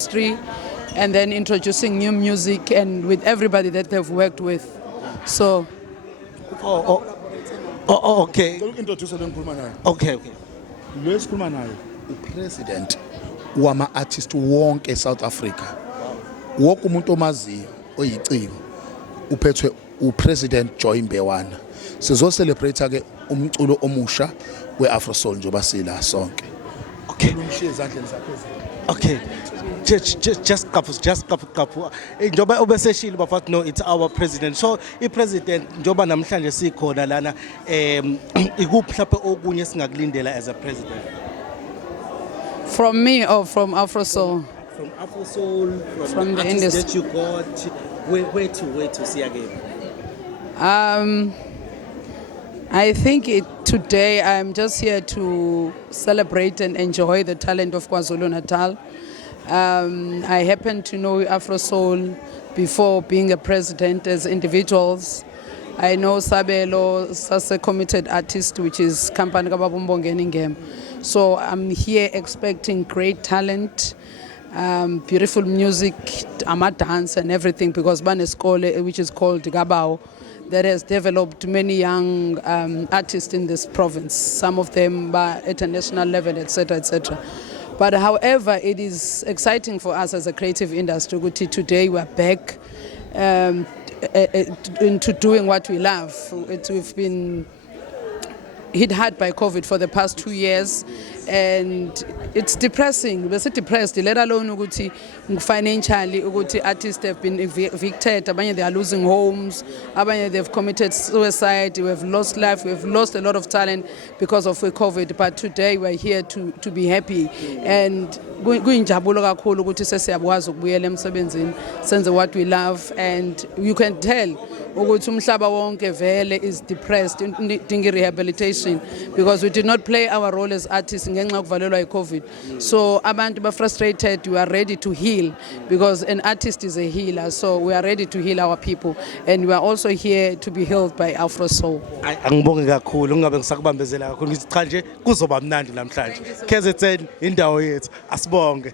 industry and then introducing new music and with everybody that they've worked with. So Okay. Okay. Lo esikhuluma nayo upresident wama-artist wonke eSouth Africa. Wonke umuntu omaziyo oyiciko uphethwe upresident Joy Mbewana. Sizo celebrate ke umculo omusha weAfrosoul njoba sila sonke. Okay. Umshiye ezandleni zakhe. Okay. Just couple. Njoba obeseshilo bafathi no, it's our president. So president njoba namhlanje sikhona lana ikuphi mhlawumbe okunye singakulindela as a president? from me or from Aerosoul? From Aerosoul, From the artists industry. that you got, where to see again? I think today I'm just here to celebrate and enjoy the talent of KwaZulu-Natal. I happen to know Aerosoul before being a president as individuals. I know Sabelo as a committed artist, which is Kampani Kababumbongeningem. So I'm here expecting great talent, beautiful music, dance and everything, because Baneskole, which is called Gabao, that has developed many young artists in this province, some of them at a national level, etc., etc. But however, it is exciting for us as a creative industry. Today we're back into doing what we love. We've been hit hard by COVID for the past 2 years, and it's depressing. We're so depressed, let alone financially, artists have been evicted, they are losing homes, they've committed suicide, we've lost life, we've lost a lot of talent because of COVID. But today we're here to be happy, and kuyinjabulo kakhulu ukuthi sesiyakwazi ukubuyela emsebenzini senze what we love. And you can tell ukuthi umhlaba wonke vele is depressed, dingi rehabilitation, because we did not play our role as artists ngenxa yokuvalelwa yiCovid. So abantu ba frustrated, we are ready to heal, because an artist is a healer. So we are ready to heal our people, and we are also here to be healed by Aerosoul. Angibonge kakhulu ungabe ngisakubambezela kakhulu ngithi cha nje kuzoba mnandi namhlanje. KZN indawo yethu asibonge.